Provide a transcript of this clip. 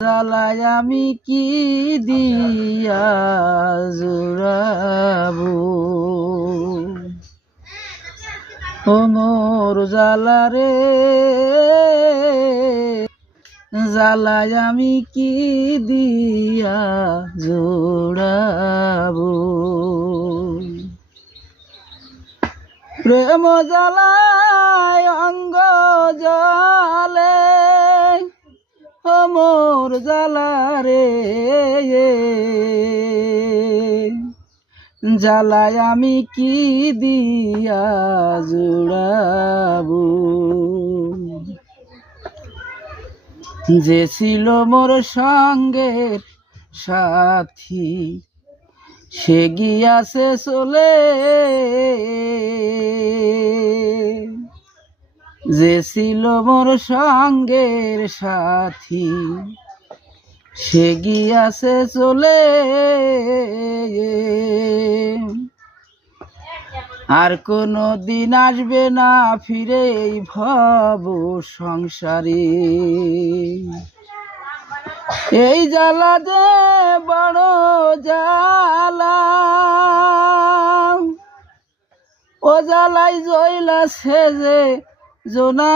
জ্বালায় আমি কি দিয়া জুড়াবো ও মোর জ্বালা রে, জ্বালায় আমি কি দিয়া জোড়াবো। প্রেম জ্বালায় অঙ্গ জলে ও মোর জ্বালা রে, জ্বালায় আমি কি দিয়া জোড়াবো। যে ছিল মোর সঙ্গের সাথী সে গিয়াছে চলে, যে ছিল মোর সঙ্গের সাথী সে গিয়াছে চলে। আর কোনো দিন আসবে না ফিরে এই ভব সংসারে। এই জ্বালা যে বড় জ্বালা, ও জ্বালাই জ্বলাছে যে জোনা।